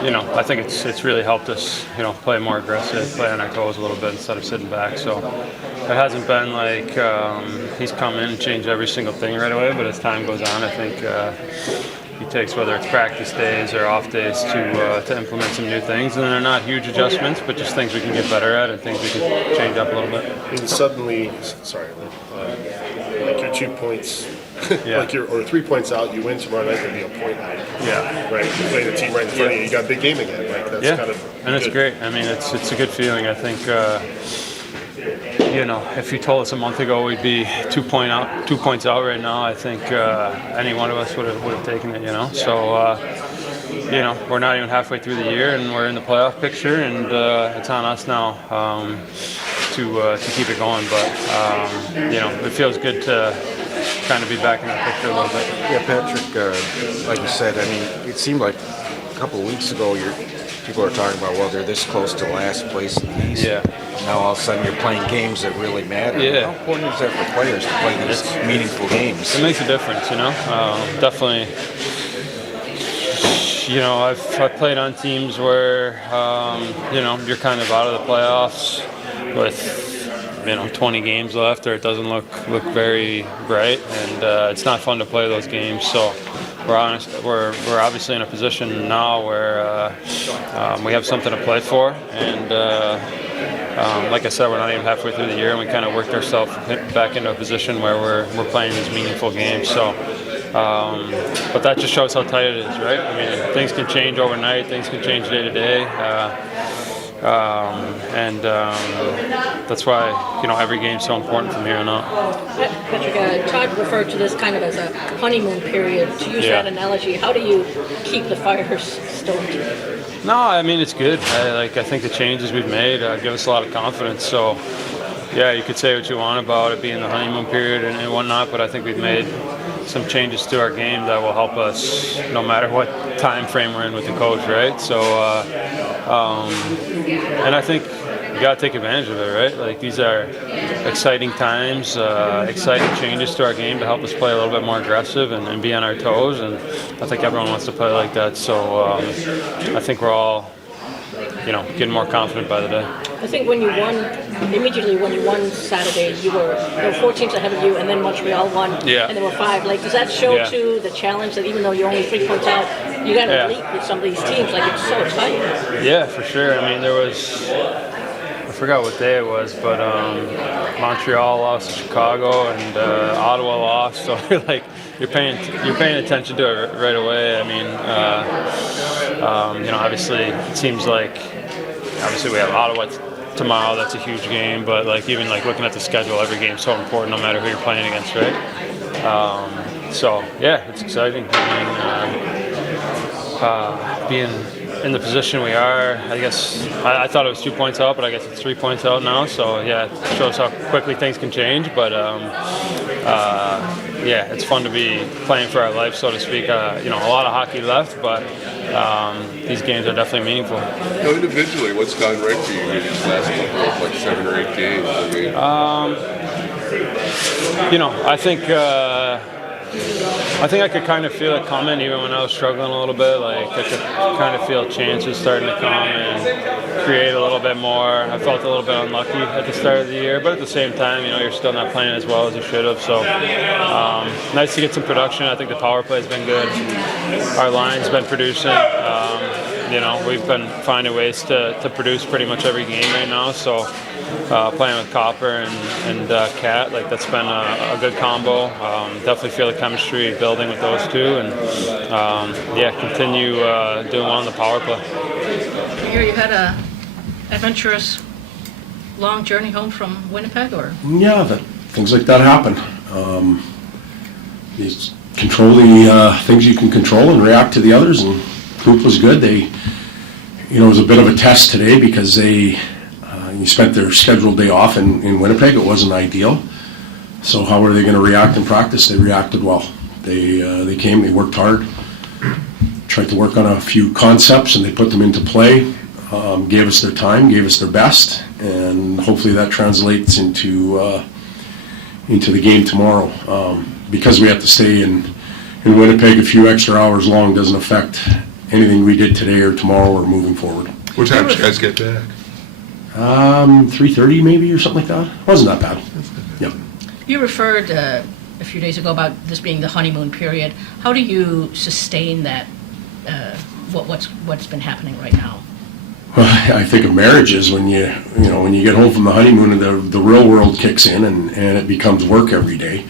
I think it's really helped us, play more aggressive, play on our toes a little bit instead of sitting back. So it hasn't been like he's come in and changed every single thing right away, but as time goes on, I think he takes, whether it's practice days or off days, to implement some new things. And they're not huge adjustments, but just things we can get better at and things we can change up a little bit. And suddenly, like your 2 points, or 3 points out, you win tomorrow night, there'll be a point out. Yeah. Right. You play the team right in front of you. You got a big game again. Like that's kind of and it's great. I mean, it's a good feeling. I think. If you told us a month ago we'd be 2 points out right now, I think any one of us would have taken it. So we're not even halfway through the year, and we're in the playoff picture, and it's on us now to keep it going. But it feels good to kind of be back in the picture a little bit. Yeah, Patrick, like you said, I mean, it seemed like a couple of weeks ago people are talking about, well, they're this close to last place in the East. Yeah. Now all of a sudden you're playing games that really matter. Yeah. How important is that for players to play these meaningful games? It makes a difference, definitely. I've played on teams where, you're kind of out of the playoffs with 20 games left, or it doesn't look very bright, and it's not fun to play those games. So we're obviously in a position now where we have something to play for, and like I said, we're not even halfway through the year, and we kind of worked ourselves back into a position where we're playing these meaningful games. So, but that just shows how tight it is, right? I mean, things can change overnight, things can change day to day. That's why every game's so important from here on out. Patrick, Todd referred to this kind of as a honeymoon period. To use that analogy, how do you keep the fires stoked? No, I mean it's good. I think the changes we've made give us a lot of confidence. So yeah, you could say what you want about it being the honeymoon period and whatnot, but I think we've made some changes to our game that will help us no matter what time frame we're in with the coach, right? So, and I think you got to take advantage of it, right? Like these are exciting times, exciting changes to our game to help us play a little bit more aggressive and be on our toes, and I think everyone wants to play like that. So I think we're all, getting more confident by the day. I think immediately when you won Saturday, there were 4 teams ahead of you, and then Montreal won, and there were 5. Like, does that show too the challenge that even though you're only 3 points out, you got to leap with some of these teams? Like, it's so tight. Yeah, for sure. I mean, I forgot what day it was, but Montreal lost to Chicago and Ottawa lost. So you're paying attention to it right away. I mean, obviously it seems like we have Ottawa tomorrow. That's a huge game, but even looking at the schedule, every game's so important, no matter who you're playing against, right? So yeah, it's exciting. I mean, being in the position we are, I guess I thought it was 2 points out, but I guess it's 3 points out now. So yeah, it shows how quickly things can change. But it's fun to be playing for our life, so to speak. A lot of hockey left, but these games are definitely meaningful. Individually, what's gone right for you in these last couple of 7 or 8 games? I think I could kind of feel it coming even when I was struggling a little bit. Like I could kind of feel chances starting to come and create a little bit more. I felt a little bit unlucky at the start of the year, but at the same time, you're still not playing as well as you should have. So nice to get some production. I think the power play has been good. Our line's been producing. We've been finding ways to produce pretty much every game right now. So playing with Copper and Cat, that's been a good combo. Definitely feel the chemistry building with those two, and continue doing well on the power play. Here you had a adventurous, long journey home from Winnipeg, or? Yeah, things like that happen. You control the things you can control and react to the others, and group was good. It was a bit of a test today because they spent their scheduled day off in Winnipeg. It wasn't ideal. So how were they going to react in practice? They reacted well. They came, they worked hard, tried to work on a few concepts, and they put them into play, gave us their time, gave us their best, and hopefully that translates into the game tomorrow. Because we have to stay in Winnipeg a few extra hours long doesn't affect anything we did today or tomorrow or moving forward. What time did you guys get back? 3:30 maybe or something like that. Wasn't that bad. Yeah. You referred a few days ago about this being the honeymoon period. How do you sustain that? What's been happening right now? Well, I think of marriages when when you get home from the honeymoon and the real world kicks in and it becomes work every day.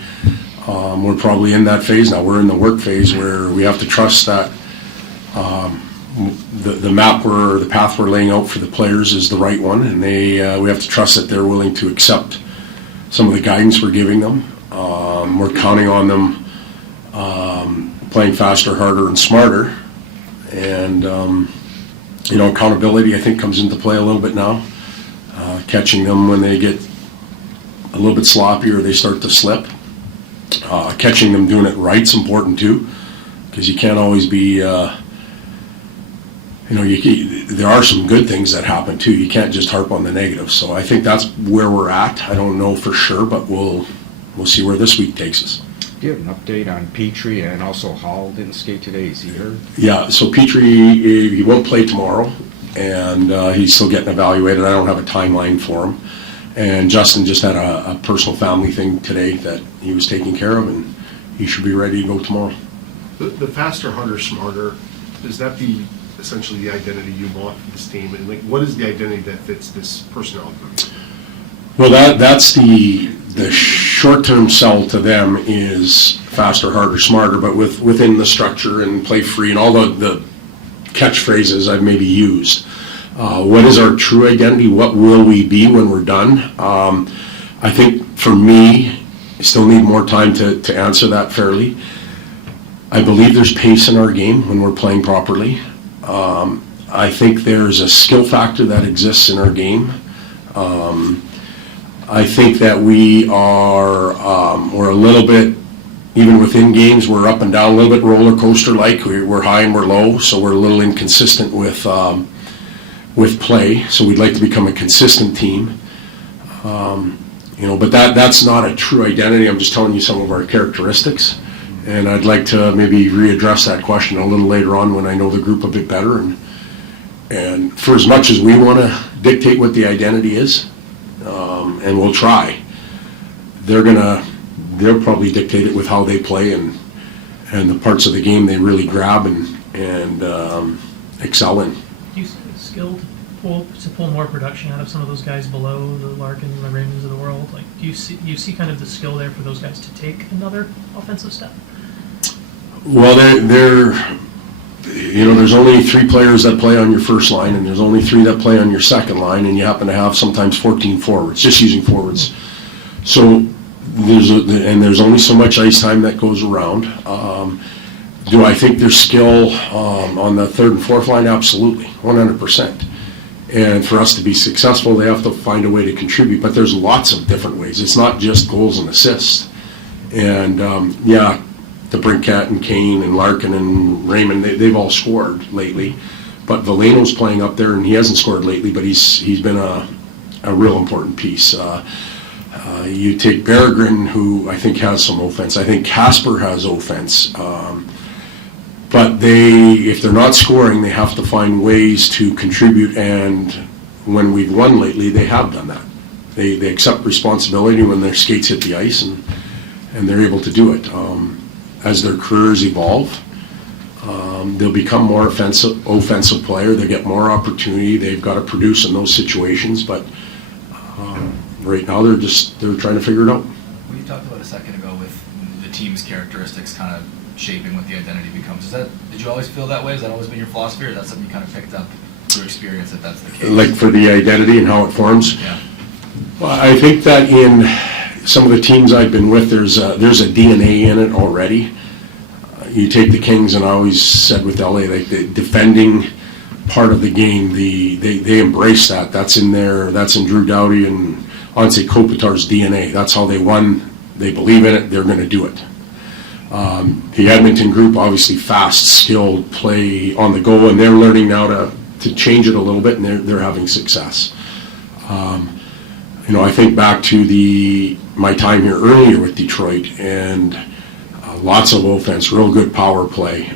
We're probably in that phase now. We're in the work phase where we have to trust that the map or the path we're laying out for the players is the right one, and we have to trust that they're willing to accept some of the guidance we're giving them. We're counting on them playing faster, harder, and smarter, and accountability I think comes into play a little bit now. Catching them when they get a little bit sloppy or they start to slip. Catching them doing it right's important too, because you can't always be. There are some good things that happen too. You can't just harp on the negative. So I think that's where we're at. I don't know for sure, but we'll see where this week takes us. Do you have an update on Petrie, and also Hall didn't skate today? Is he hurt? Yeah, so Petrie, he won't play tomorrow, and he's still getting evaluated. I don't have a timeline for him. And Justin just had a personal family thing today that he was taking care of, and he should be ready to go tomorrow. The faster, harder, smarter, is that the essentially the identity you want for this team? And what is the identity that fits this personnel group? Well, that's the short-term sell to them is faster, harder, smarter, but within the structure and play free and all the catchphrases I've maybe used. What is our true identity? What will we be when we're done? I think for me, I still need more time to answer that fairly. I believe there's pace in our game when we're playing properly. I think there's a skill factor that exists in our game. I think that we're a little bit, even within games, we're up and down, a little bit roller coaster like. We're high and we're low, so we're a little inconsistent with play. So we'd like to become a consistent team. But that's not a true identity. I'm just telling you some of our characteristics. And I'd like to maybe readdress that question a little later on when I know the group a bit better. And for as much as we want to dictate what the identity is, and we'll try, they'll probably dictate it with how they play and the parts of the game they really grab and excel in. Do you see the skill to pull more production out of some of those guys below, the Larkin and the Raymonds of the world? Like, do you see kind of the skill there for those guys to take another offensive step? Well, there's only 3 players that play on your first line, and there's only 3 that play on your second line, and you happen to have sometimes 14 forwards, just using forwards. So there's only so much ice time that goes around. Do I think there's skill on the third and fourth line? Absolutely, 100%. And for us to be successful, they have to find a way to contribute. But there's lots of different ways. It's not just goals and assists. And the Brinkett and Kane and Larkin and Raymond, they've all scored lately. But Veleno's playing up there, and he hasn't scored lately, but he's been a real important piece. You take Berggren, who I think has some offense. I think Kasper has offense. But if they're not scoring, they have to find ways to contribute, and when we've won lately, they have done that. They accept responsibility when their skates hit the ice, and they're able to do it. As their careers evolve, they'll become more offensive player. They get more opportunity. They've got to produce in those situations, but right now they're trying to figure it out. What you talked about a second ago with the team's characteristics kind of shaping what the identity becomes. Did you always feel that way? Has that always been your philosophy, or is that something you kind of picked up through experience that that's the case? Like for the identity and how it forms? Yeah. Well, I think that in some of the teams I've been with, there's a DNA in it already. You take the Kings, and I always said with LA, like the defending part of the game, they embrace that. That's in Drew Doughty and Anze Kopitar's DNA. That's how they won. They believe in it. They're going to do it. The Edmonton group, obviously fast, skilled, play on the go, and they're learning now to change it a little bit, and they're having success. I think back to my time here earlier with Detroit, and lots of offense, real good power play.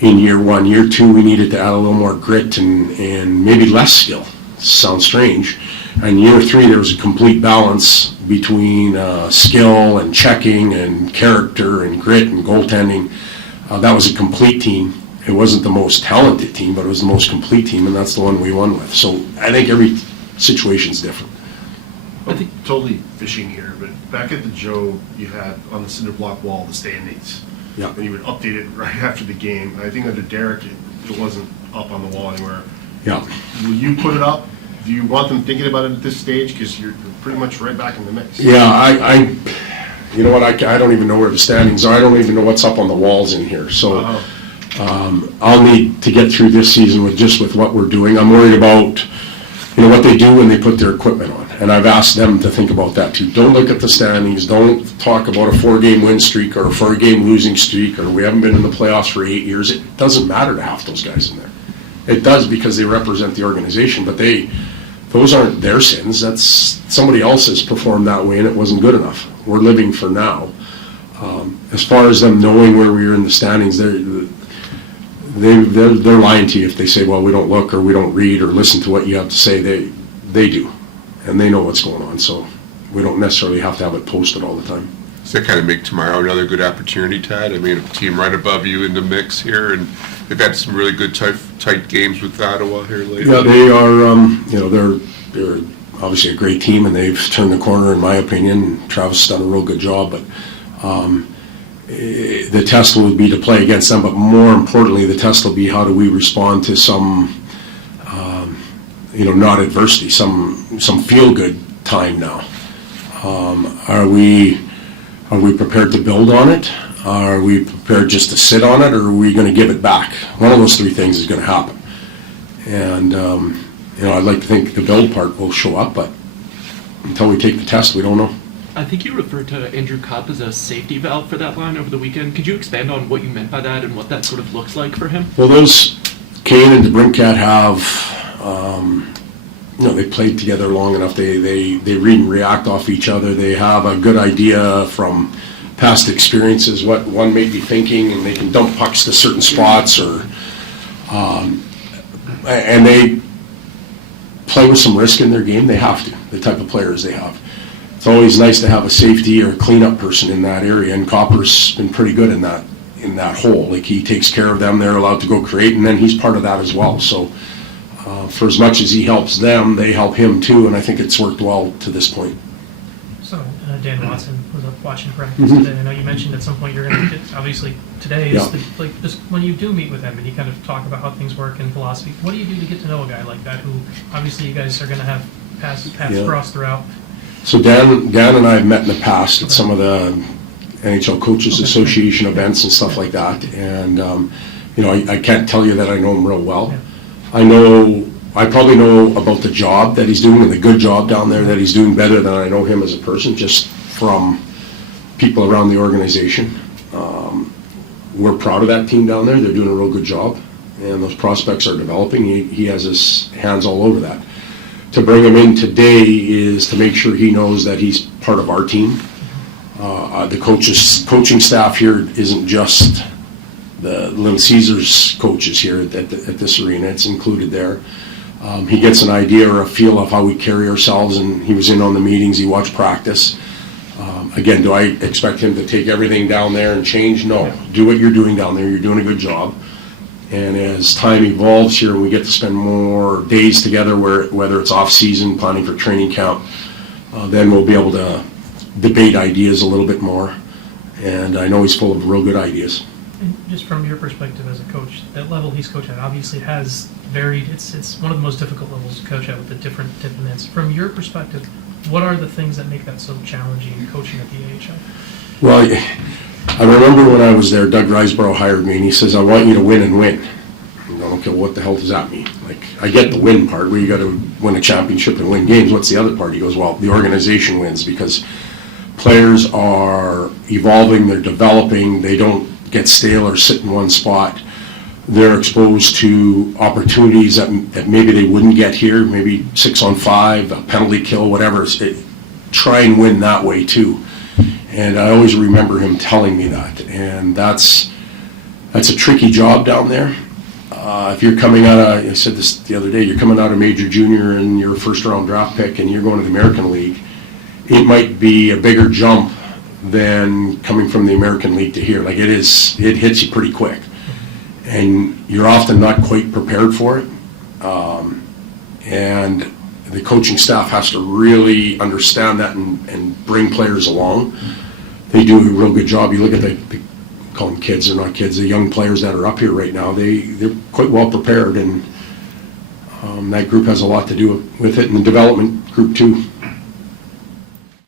in year one. Year two, we needed to add a little more grit and maybe less skill. Sounds strange. And year three, there was a complete balance between skill and checking and character and grit and goaltending. That was a complete team. It wasn't the most talented team, but it was the most complete team, and that's the one we won with. So I think every situation's different. I'm totally fishing here, but back at the Joe, you had on the cinder block wall the standings. Yeah. And you would update it right after the game. I think under Derek, it wasn't up on the wall anywhere. Yeah. Will you put it up? Do you want them thinking about it at this stage? Because you're pretty much right back in the mix. Yeah, you know what, I don't even know where the standings are. I don't even know what's up on the walls in here. So I'll need to get through this season with what we're doing. I'm worried about, what they do when they put their equipment on. And I've asked them to think about that too. Don't look at the standings. Don't talk about a 4-game win streak or a 4-game losing streak, or we haven't been in the playoffs for 8 years. It doesn't matter to half those guys in there. It does because they represent the organization, but those aren't their sins. That's somebody else has performed that way and it wasn't good enough. We're living for now. As far as them knowing where we are in the standings, they're lying to you if they say, well, we don't look or we don't read or listen to what you have to say. They do, and they know what's going on, so we don't necessarily have to have it posted all the time. Does that kind of make tomorrow another good opportunity, Todd? I mean, a team right above you in the mix here, and they've had some really good tight games with Ottawa here lately. Yeah, they are. They're obviously a great team, and they've turned the corner, in my opinion. Travis has done a real good job, but the test will be to play against them. But more importantly, the test will be how do we respond to some, not adversity, some feel-good time now. Are we prepared to build on it? Are we prepared just to sit on it, or are we going to give it back? One of those three things is going to happen. And, I'd like to think the build part will show up, but until we take the test, we don't know. I think you referred to Andrew Kopp as a safety valve for that line over the weekend. Could you expand on what you meant by that and what that sort of looks like for him? Well, those Kane and DeBrincat have, they played together long enough. They read and react off each other. They have a good idea from past experiences what one may be thinking, and they can dump pucks to certain spots, and they play with some risk in their game. They have to, the type of players they have. It's always nice to have a safety or a cleanup person in that area, and Copper's been pretty good in that hole. Like, he takes care of them, they're allowed to go create, and then he's part of that as well. So for as much as he helps them, they help him too, and I think it's worked well to this point. So Dan Watson was up watching practice today. I know you mentioned at some point you're going to get, obviously today is just when you do meet with him and you kind of talk about how things work and philosophy, what do you do to get to know a guy like that who obviously you guys are going to have paths crossed throughout? So Dan and I have met in the past at some of the NHL Coaches Association events and stuff like that, and I can't tell you that I know him real well. Yeah. I probably know about the job that he's doing and the good job down there that he's doing better than I know him as a person, just from people around the organization. We're proud of that team down there. They're doing a real good job, and those prospects are developing. He has his hands all over that. To bring him in today is to make sure he knows that he's part of our team. The coaching staff here isn't just the Little Caesars coaches here at this arena. It's included there. He gets an idea or a feel of how we carry ourselves, and he was in on the meetings, he watched practice. Again, do I expect him to take everything down there and change? No. Do what you're doing down there. You're doing a good job. And as time evolves here and we get to spend more days together, whether it's off-season, planning for training camp, then we'll be able to debate ideas a little bit more. And I know he's full of real good ideas. And just from your perspective as a coach, that level he's coached at obviously has varied. It's one of the most difficult levels to coach at with the different nets. From your perspective, what are the things that make that so challenging coaching at the AHL? Well, I remember when I was there, Doug Riseborough hired me, and he says, I want you to win and win. I'm going, okay, what the hell does that mean? Like, I get the win part, where you got to win a championship and win games. What's the other part? He goes, well, the organization wins because players are evolving, they're developing, they don't get stale or sit in one spot. They're exposed to opportunities that maybe they wouldn't get here, maybe 6-on-5, a penalty kill, whatever. Try and win that way too. And I always remember him telling me that. And that's that's a tricky job down there. If you're coming out of, I said this the other day, you're coming out of major junior and you're a first-round draft pick and you're going to the American League, it might be a bigger jump than coming from the American League to here. Like it hits you pretty quick. And you're often not quite prepared for it. And the coaching staff has to really understand that and bring players along. They do a real good job. You look at the call them kids, they're not kids, the young players that are up here right now, they're quite well prepared, and that group has a lot to do with it, and the development group too.